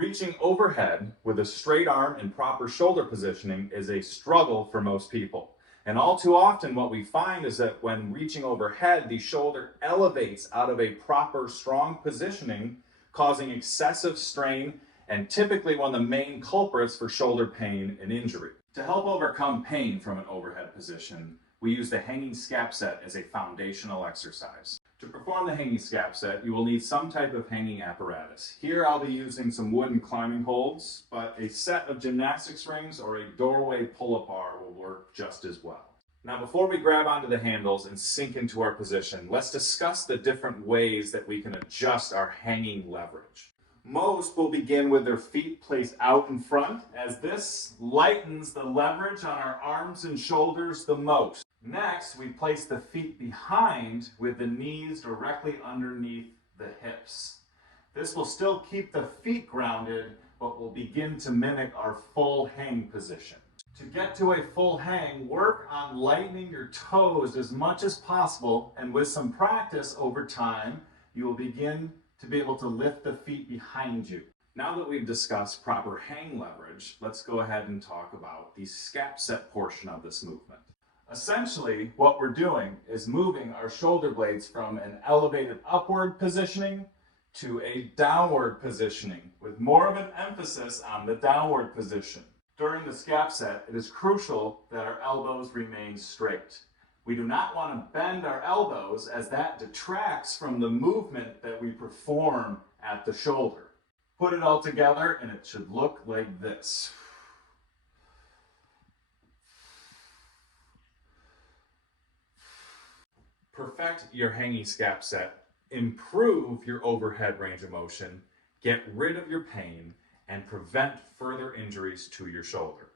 Reaching overhead with a straight arm and proper shoulder positioning is a struggle for most people. And all too often what we find is that when reaching overhead, the shoulder elevates out of a proper strong positioning, causing excessive strain and typically one of the main culprits for shoulder pain and injury. To help overcome pain from an overhead position, we use the hanging scap set as a foundational exercise. To perform the hanging scap set, you will need some type of hanging apparatus. Here I'll be using some wooden climbing holds, but a set of gymnastics rings or a doorway pull-up bar will work just as well. Now before we grab onto the handles and sink into our position, let's discuss the different ways that we can adjust our hanging leverage. Most will begin with their feet placed out in front, as this lightens the leverage on our arms and shoulders the most. Next, we place the feet behind with the knees directly underneath the hips. This will still keep the feet grounded, but will begin to mimic our full hang position. To get to a full hang, work on lightening your toes as much as possible, and with some practice over time, you will begin to be able to lift the feet behind you. Now that we've discussed proper hang leverage, let's go ahead and talk about the scap set portion of this movement. Essentially, what we're doing is moving our shoulder blades from an elevated upward positioning to a downward positioning, with more of an emphasis on the downward position. During the scap set, it is crucial that our elbows remain straight. We do not want to bend our elbows, as that detracts from the movement that we perform at the shoulder. Put it all together and it should look like this. Perfect your hanging scap set, improve your overhead range of motion, get rid of your pain, and prevent further injuries to your shoulder.